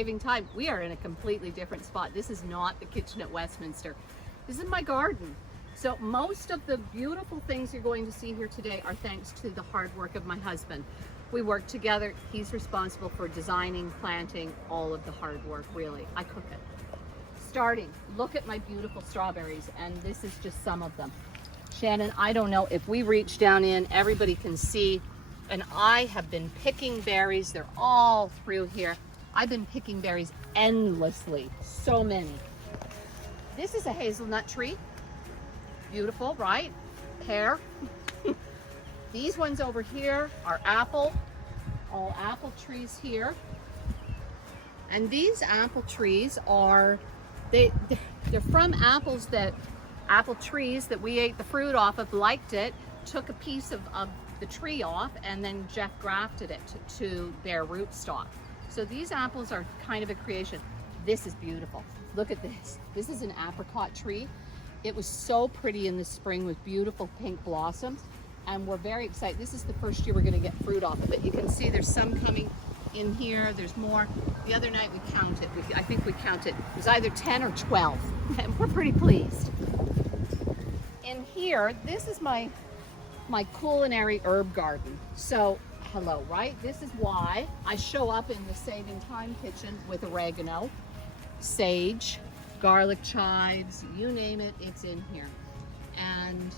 Saving Thyme. We are in a completely different spot. This is not the kitchen at Westminster. This is my garden. So most of the beautiful things you're going to see here today are thanks to the hard work of my husband. We work together. He's responsible for designing, planting, all of the hard work, really. I cook it. Starting, look at my beautiful strawberries, and this is just some of them. Shannon, I don't know if we reach down in, everybody can see, and I have been picking berries. They're all through here. I've been picking berries endlessly, so many. This is a hazelnut tree. Beautiful, right? Pear. These ones over here are apple, all apple trees here. And these apple trees are, they're from apple trees that we ate the fruit off of, liked it, took a piece of the tree off, and then Jeff grafted it to bear rootstock. So these apples are kind of a creation. This is beautiful. Look at this. This is an apricot tree. It was so pretty in the spring with beautiful pink blossoms, and we're very excited. This is the first year we're going to get fruit off of it. You can see there's some coming in here. There's more. The other night we counted. I think we counted. It was either 10 or 12, and we're pretty pleased. In here, this is my culinary herb garden. So, hello, right? This is why I show up in the Saving Thyme kitchen with oregano, sage, garlic chives, you name it, it's in here. And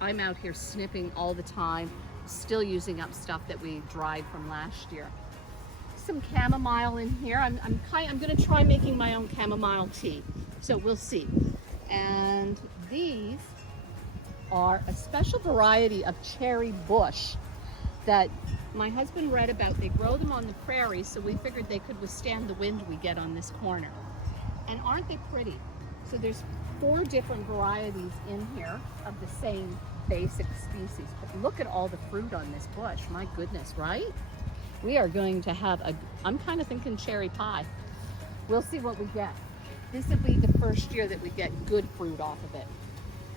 I'm out here snipping all the time, still using up stuff that we dried from last year. Some chamomile in here. I'm gonna try making my own chamomile tea, so we'll see. And these are a special variety of cherry bush that my husband read about. They grow them on the prairie, so we figured they could withstand the wind we get on this corner. And aren't they pretty? So there's 4 different varieties in here of the same basic species. But look at all the fruit on this bush. My goodness, right? We are going to have I'm kind of thinking cherry pie. We'll see what we get. This will be the first year that we get good fruit off of it.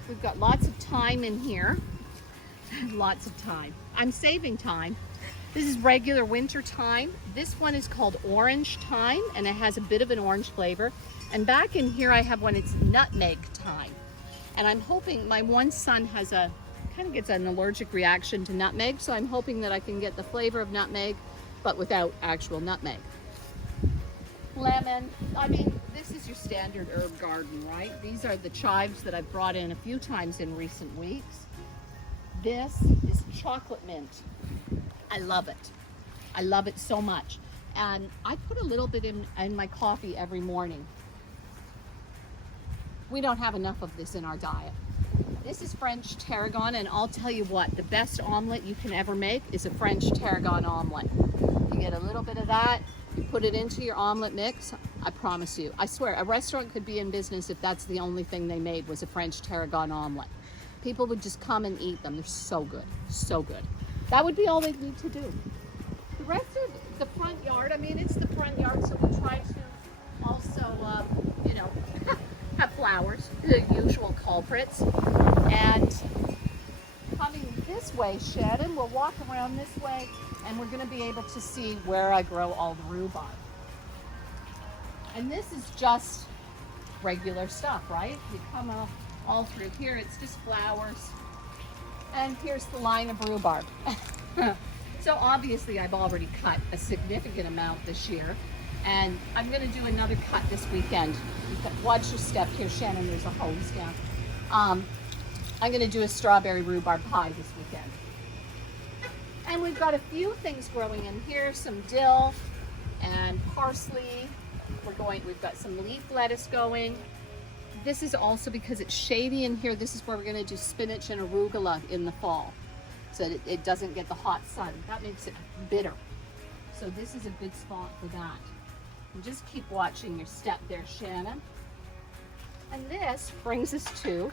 We've got lots of thyme in here. Lots of thyme. I'm saving thyme. This is regular winter thyme. This one is called orange thyme, and it has a bit of an orange flavor. And back in here I have one, it's nutmeg thyme. And I'm hoping, my one son kind of gets an allergic reaction to nutmeg, so I'm hoping that I can get the flavor of nutmeg, but without actual nutmeg. Lemon, I mean, this is your standard herb garden, right? These are the chives that I've brought in a few times in recent weeks. This is chocolate mint. I love it. I love it so much. And I put a little bit in my coffee every morning. We don't have enough of this in our diet. This is French tarragon, and I'll tell you what, the best omelet you can ever make is a French tarragon omelet. You get a little bit of that, you put it into your omelet mix. I promise you, I swear, a restaurant could be in business if that's the only thing they made was a French tarragon omelet. People would just come and eat them. They're so good, so good. That would be all they'd need to do. The rest of the front yard, I mean, it's the front yard, so we'll try to also, you know, have flowers, the usual culprits. And coming this way, Shannon, we'll walk around this way, and we're going to be able to see where I grow all the rhubarb. And this is just regular stuff, right? You come all through here, it's just flowers. And here's the line of rhubarb. So obviously I've already cut a significant amount this year, and I'm going to do another cut this weekend. Watch your step here, Shannon, there's a hose down. I'm going to do a strawberry rhubarb pie this weekend. And we've got a few things growing in here, some dill and parsley. We've got some leaf lettuce going. This is also because it's shady in here. This is where we're going to do spinach and arugula in the fall, so that it doesn't get the hot sun. That makes it bitter. So this is a good spot for that. And just keep watching your step there, Shannon. And this brings us to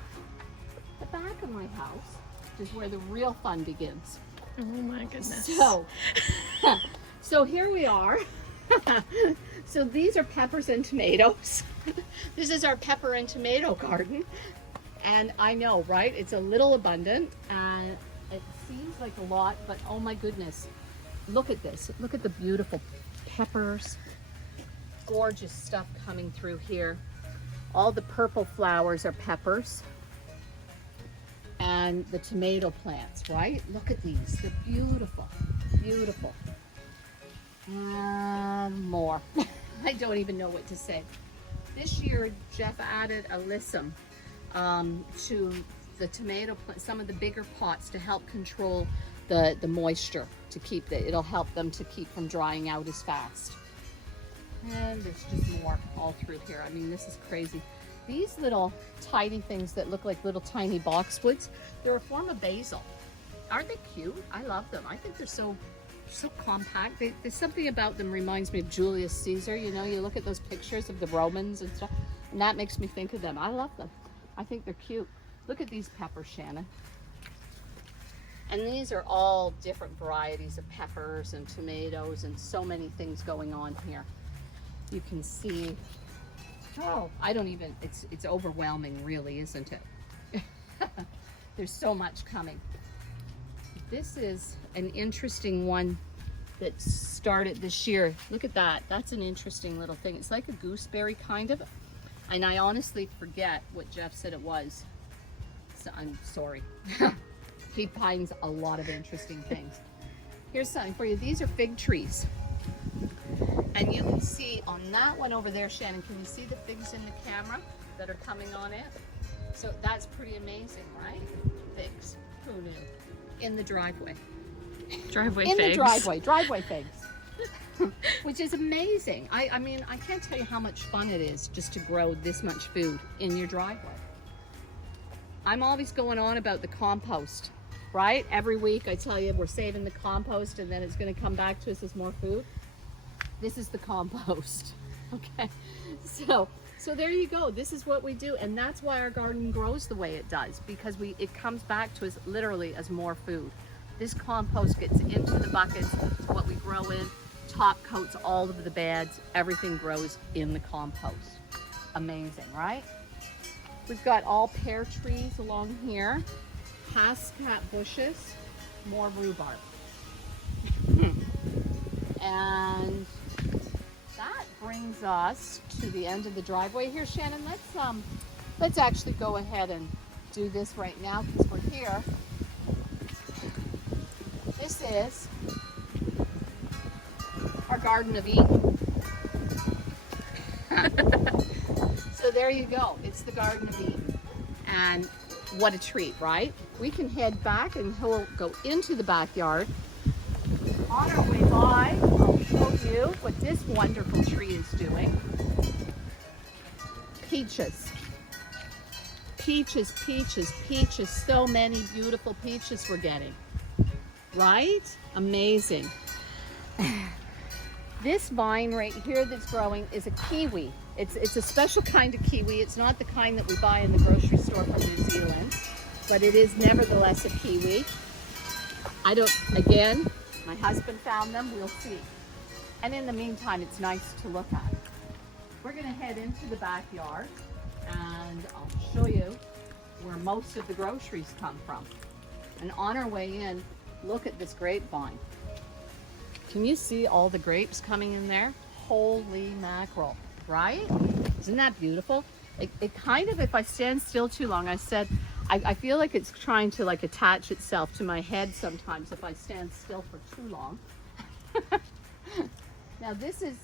the back of my house, which is where the real fun begins. Oh my goodness. So here we are. So these are peppers and tomatoes. This is our pepper and tomato garden. And I know, right? It's a little abundant, and it seems like a lot, but oh my goodness. Look at this. Look at the beautiful peppers gorgeous stuff coming through here. All the purple flowers are peppers. And the tomato plants, right? Look at these, they're beautiful, beautiful. More. I don't even know what to say. This year, Jeff added alyssum to the tomato plant, some of the bigger pots, to help control the moisture, to keep it'll help them to keep from drying out as fast. And there's just more all through here. I mean, this is crazy. These little tiny things that look like little tiny boxwoods, they're a form of basil. Aren't they cute? I love them. I think they're so compact. There's something about them reminds me of Julius Caesar. You know, you look at those pictures of the Romans and stuff, and that makes me think of them. I love them. I think they're cute. Look at these peppers, Shannon. And these are all different varieties of peppers and tomatoes and so many things going on here. You can see, oh, I don't even, it's overwhelming really, isn't it? There's so much coming. This is an interesting one that started this year. Look at that. That's an interesting little thing. It's like a gooseberry kind of. And I honestly forget what Jeff said it was. So I'm sorry. He finds a lot of interesting things. Here's something for you. These are fig trees. And you can see on that one over there, Shannon, can you see the figs in the camera that are coming on it? So that's pretty amazing, right? Figs. Who knew? In the driveway. Driveway in figs. The driveway figs. Which is amazing. I mean, I can't tell you how much fun it is just to grow this much food in your driveway. I'm always going on about the compost, right? Every week I tell you we're saving the compost and then it's going to come back to us as more food. This is the compost, okay? So there you go. This is what we do, and that's why our garden grows the way it does, because it comes back to us literally as more food. This compost gets into the buckets, what we grow in, top coats all of the beds, everything grows in the compost. Amazing, right? We've got all pear trees along here, hascat bushes, more rhubarb. And that brings us to the end of the driveway here. Shannon, let's actually go ahead and do this right now because we're here. This is our Garden of Eden. So there you go. It's the Garden of Eden. And what a treat, right? We can head back and we'll go into the backyard. On our way by, I'll show you what this wonderful tree is doing. Peaches. Peaches, peaches, peaches. So many beautiful peaches we're getting. Right? Amazing. This vine right here that's growing is a kiwi. It's a special kind of kiwi. It's not the kind that we buy in the grocery store from New Zealand, but it is nevertheless a kiwi. Again, my husband found them, we'll see. And in the meantime, it's nice to look at. We're gonna head into the backyard and I'll show you where most of the groceries come from. And on our way in, look at this grapevine. Can you see all the grapes coming in there? Holy mackerel, right? Isn't that beautiful? It kind of, if I stand still too long, I feel like it's trying to like attach itself to my head sometimes if I stand still for too long. Now this is,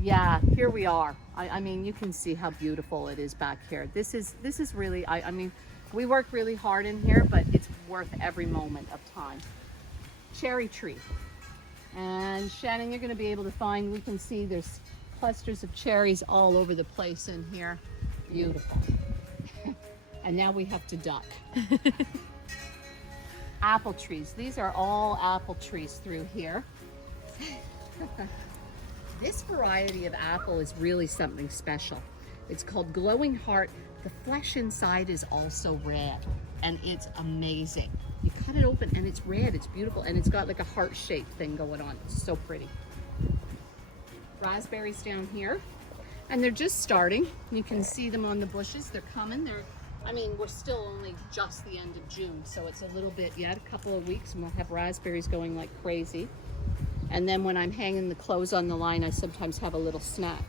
yeah, here we are. I mean, you can see how beautiful it is back here. This is really, I mean, we work really hard in here, but it's worth every moment of time. Cherry tree. And Shannon, you're gonna be able to find, we can see there's clusters of cherries all over the place in here. Beautiful. And now we have to duck. Apple trees. These are all apple trees through here. This variety of apple is really something special. It's called Glowing Heart. The flesh inside is also red, and it's amazing. You cut it open and it's red, it's beautiful, and it's got like a heart-shaped thing going on. It's so pretty. Raspberries down here, and they're just starting. You can see them on the bushes. They're coming. I mean, we're still only just the end of June, so it's a little bit yet, a couple of weeks, and we'll have raspberries going like crazy. And then when I'm hanging the clothes on the line, I sometimes have a little snack.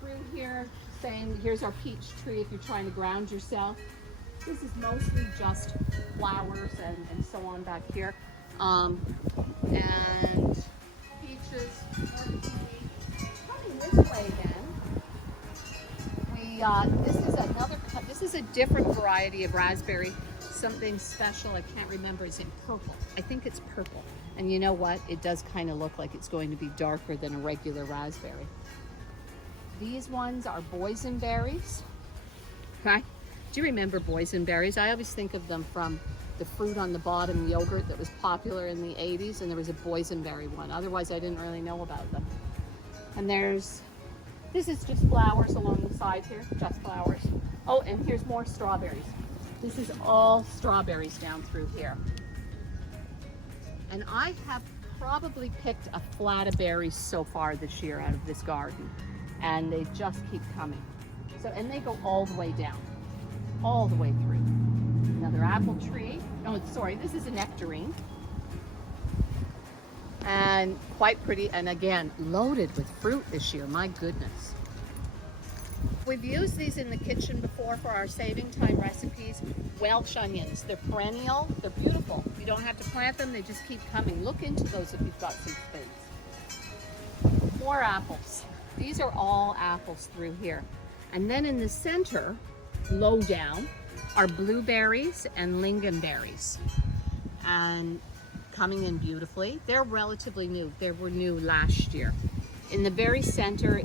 Through here, saying, here's our peach tree if you're trying to ground yourself. This is mostly just flowers and so on back here. And peaches. Coming this way again, this is a different variety of raspberry. Something special, I can't remember, it's in purple. I think it's purple. And you know what? It does kind of look like it's going to be darker than a regular raspberry. These ones are boysenberries. Okay? Do you remember boysenberries? I always think of them from the fruit on the bottom yogurt that was popular in the 80s, and there was a boysenberry one. Otherwise, I didn't really know about them. And this is just flowers along the side here, just flowers. Oh, and here's more strawberries. This is all strawberries down through here. And I have probably picked a flat of berries so far this year out of this garden. And they just keep coming. So, and they go all the way down, all the way through. Another apple tree. Oh, sorry, this is a nectarine. And quite pretty, and again, loaded with fruit this year, my goodness. We've used these in the kitchen before for our Saving Thyme recipes. Welsh onions, they're perennial, they're beautiful. You don't have to plant them, they just keep coming. Look into those if you've got some space. More apples. These are all apples through here. And then in the center, low down, are blueberries and lingonberries. And coming in beautifully. They're relatively new. They were new last year. In the very center,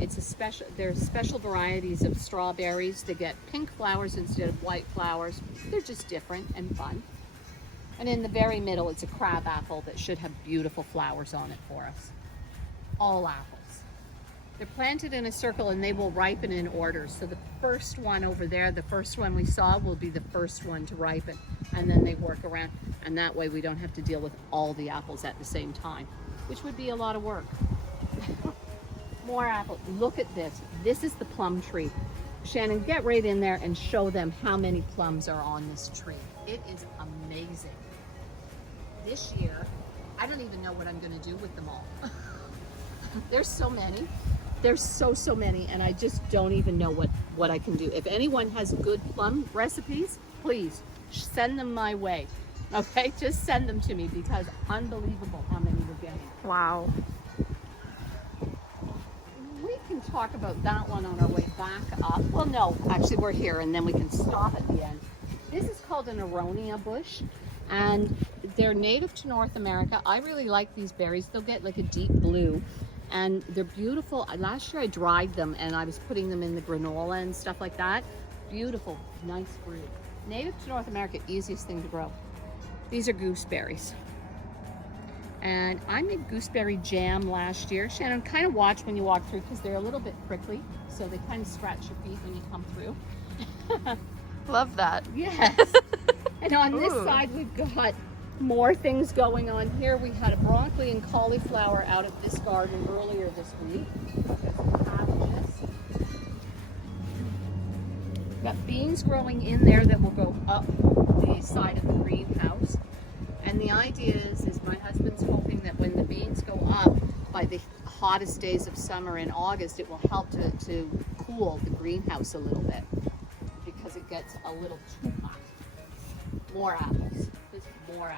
there's special varieties of strawberries. They get pink flowers instead of white flowers. They're just different and fun. And in the very middle, it's a crab apple that should have beautiful flowers on it for us. All apples. They're planted in a circle and they will ripen in order. So the first one over there, the first one we saw, will be the first one to ripen. And then they work around. And that way we don't have to deal with all the apples at the same time, which would be a lot of work. More apples. Look at this. This is the plum tree. Shannon, get right in there and show them how many plums are on this tree. It is amazing. This year, I don't even know what I'm going to do with them all. There's so many. There's so many, and I just don't even know what I can do. If anyone has good plum recipes, please send them my way. Okay, just send them to me, because unbelievable how many we're getting. Wow. We can talk about that one on our way back up. Well, no, actually we're here, and then we can stop at the end. This is called an aronia bush, and they're native to North America. I really like these berries. They'll get like a deep blue, and they're beautiful. Last year I dried them, and I was putting them in the granola and stuff like that. Beautiful, nice fruit. Native to North America, easiest thing to grow. These are gooseberries. And I made gooseberry jam last year. Shannon, kind of watch when you walk through, because they're a little bit prickly, so they kind of scratch your feet when you come through. Love that. Yes. And on this side, we've got more things going on here. We had a broccoli and cauliflower out of this garden earlier this week. We've got beans growing in there that will go up the side of the greenhouse. And the idea is my husband's hoping that when the beans go up by the hottest days of summer in August, it will help to cool the greenhouse a little bit, because it gets a little too hot. More apples. Just more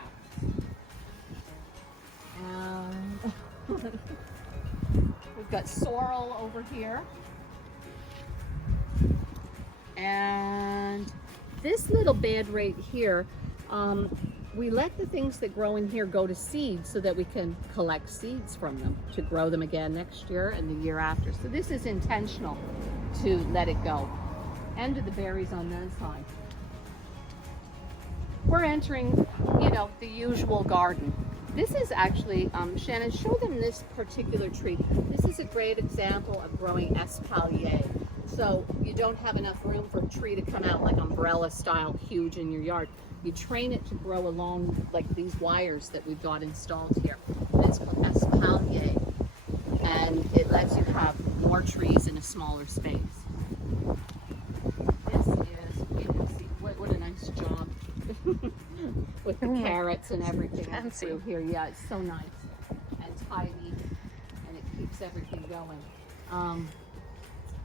apples. We've got sorrel over here. And this little bed right here, we let the things that grow in here go to seed so that we can collect seeds from them to grow them again next year and the year after. So this is intentional to let it go. End of the berries on that side. We're entering, the usual garden. This is actually, Shannon, show them this particular tree. This is a great example of growing espalier. So you don't have enough room for a tree to come out like umbrella style huge in your yard. You train it to grow along like these wires that we've got installed here. It's called espalier, and it lets you have more trees in a smaller space. This is, you can see, what a nice job with the carrots and everything Fancy. through here. Yeah, it's so nice and tidy, and it keeps everything going.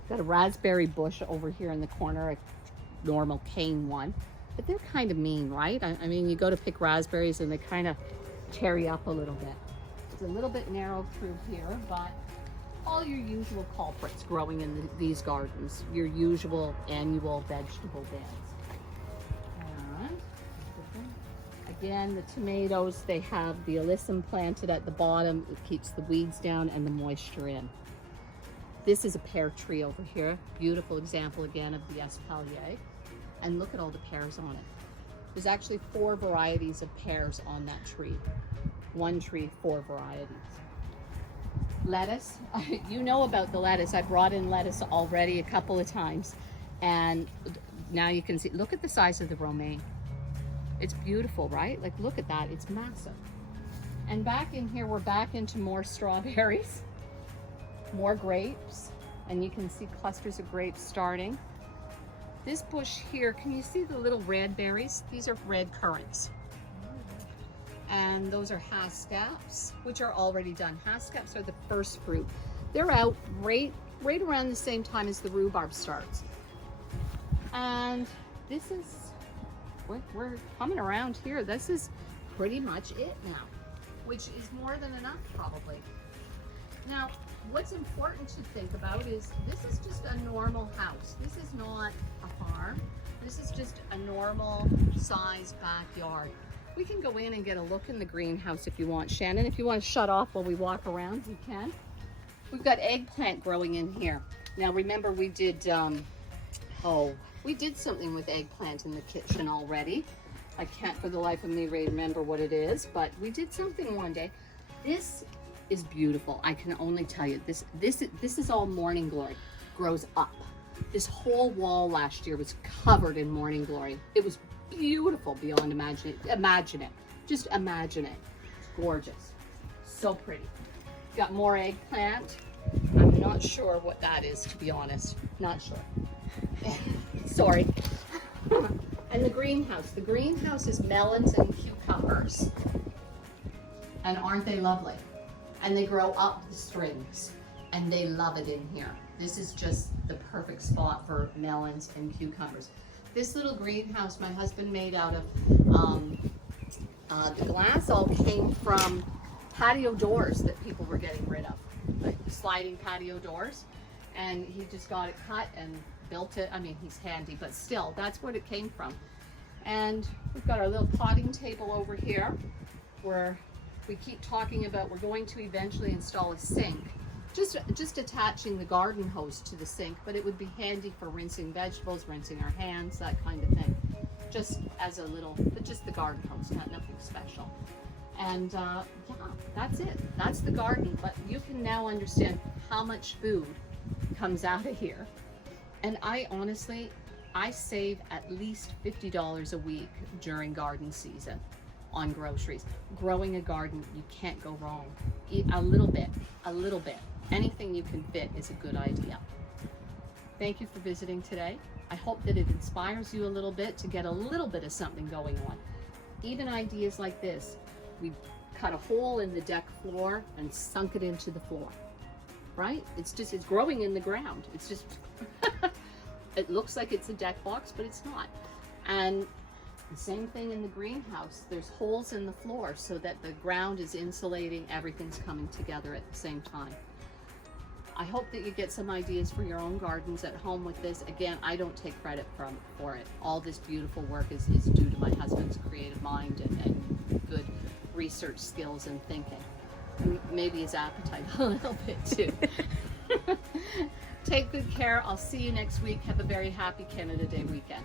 Got a raspberry bush over here in the corner, a normal cane one, but they're kind of mean, right? I mean, you go to pick raspberries and they kind of tear you up a little bit. It's a little bit narrow through here, but all your usual culprits growing in these gardens, your usual annual vegetable beds. And again, the tomatoes, they have the alyssum planted at the bottom. It keeps the weeds down and the moisture in. This is a pear tree over here. Beautiful example again of the espalier. And look at all the pears on it. There's actually 4 varieties of pears on that tree. One tree, 4 varieties. Lettuce, you know about the lettuce. I brought in lettuce already a couple of times. And now you can see, look at the size of the romaine. It's beautiful, right? Like, look at that, it's massive. And back in here, we're back into more strawberries, more grapes, and you can see clusters of grapes starting. This bush here, can you see the little red berries? These are red currants. And those are hascaps, which are already done. Hascaps are the first fruit. They're out right around the same time as the rhubarb starts. And this is, we're coming around here. This is pretty much it now, which is more than enough probably. Now, what's important to think about is this is just a normal house. This is not a farm. This is just a normal sized backyard. We can go in and get a look in the greenhouse if you want. Shannon, if you want to shut off while we walk around, we can. We've got eggplant growing in here. Now remember we did, we did something with eggplant in the kitchen already. I can't for the life of me remember what it is, but we did something one day. This is beautiful. I can only tell you, this is all morning glory. Grows up. This whole wall last year was covered in morning glory. It was beautiful beyond imagine it. Just imagine it. It's gorgeous. So pretty. Got more eggplant. I'm not sure what that is, to be honest. Not sure. Sorry. And the greenhouse. The greenhouse is melons and cucumbers. And aren't they lovely? And they grow up the strings. And they love it in here. This is just the perfect spot for melons and cucumbers. This little greenhouse my husband made out of, the glass all came from patio doors that people were getting rid of, like sliding patio doors. And he just got it cut and built it. I mean, he's handy, but still, that's what it came from. And we've got our little potting table over here where we keep talking about we're going to eventually install a sink. Just attaching the garden hose to the sink, but it would be handy for rinsing vegetables, rinsing our hands, that kind of thing. Just as a little, but just the garden hose, nothing special. And yeah, that's it. That's the garden. But you can now understand how much food comes out of here. And I honestly, I save at least $50 a week during garden season on groceries. Growing a garden, you can't go wrong. Eat a little bit. Anything you can fit is a good idea. Thank you for visiting today. I hope that it inspires you a little bit to get a little bit of something going on. Even ideas like this. We cut a hole in the deck floor and sunk it into the floor, right? It's growing in the ground. It's just, it looks like it's a deck box, but it's not. And the same thing in the greenhouse. There's holes in the floor so that the ground is insulating, everything's coming together at the same time. I hope that you get some ideas for your own gardens at home with this. Again, I don't take credit for it. All this beautiful work is due to my husband's creative mind and good research skills and thinking. And maybe his appetite a little bit too. Take good care. I'll see you next week. Have a very happy Canada Day weekend.